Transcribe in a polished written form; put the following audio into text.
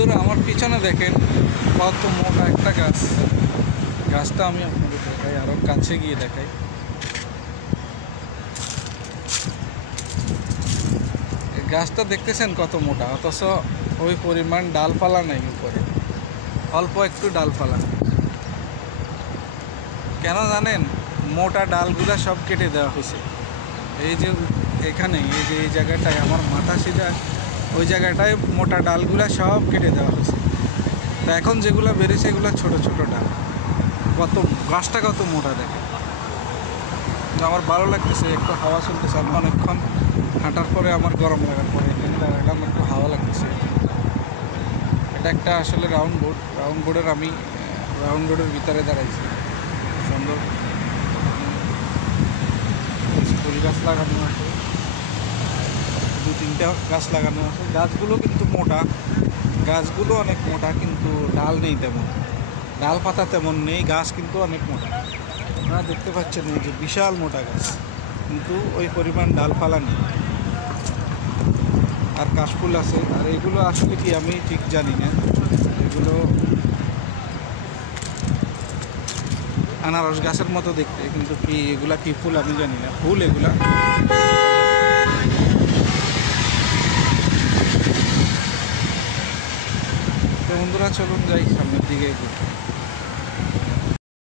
বন্ধুরা আমার পিছনে দেখেন কত মোটা একটা গাছ। গাছটা আমি আপনাদের দেখাই, আরো কাছে গিয়ে দেখাই। গাছটা দেখতেছেন কত মোটা, অথচ ওই পরিমাণ ডালপালা নেই উপরে, অল্প একটু ডালপালা। কেন জানেন? মোটা ডালগুলা সব কেটে দেওয়া হয়েছে। এই যে এখানে এই যে এই জায়গাটায় আমার মাথা সিধা, ওই জায়গাটায় মোটা ডালগুলা সব কেটে দেওয়া হয়েছে। তা এখন যেগুলো বেরিয়েছে এগুলো ছোট ছোট ডাল। কত গাছটা কত মোটা দেখে। আমার ভালো লাগতেছে, একটু হাওয়া চলতেছে। আমি অনেকক্ষণ হাঁটার পরে আমার গরম লাগার পরে এটা আমার একটু হাওয়া লাগতেছে। এটা একটা আসলে রাউন্ড বোর্ডের আমি রাউন্ড বোর্ডের ভিতরে দাঁড়াইছি। সুন্দর ফুল গাছ লাগানো আছে, 2-3টা গাছ লাগানো আছে। গাছগুলো কিন্তু মোটা, গাছগুলো অনেক মোটা, কিন্তু ডাল নেই তেমন, ডাল পাতা তেমন নেই। গাছ কিন্তু অনেক মোটা, আপনারা দেখতে পাচ্ছেন এই যে বিশাল মোটা গাছ, কিন্তু ওই পরিমাণ ডালপালা নেই। আর কাশফুল আছে। আর এগুলো আসলে কি আমি ঠিক জানি না, এগুলো আনারস গাছের মতো দেখতে, কিন্তু কি এগুলা কি ফুল আমি জানি না। ফুল এগুলা। তো বন্ধুরা চলুন যাই সামনের দিকে।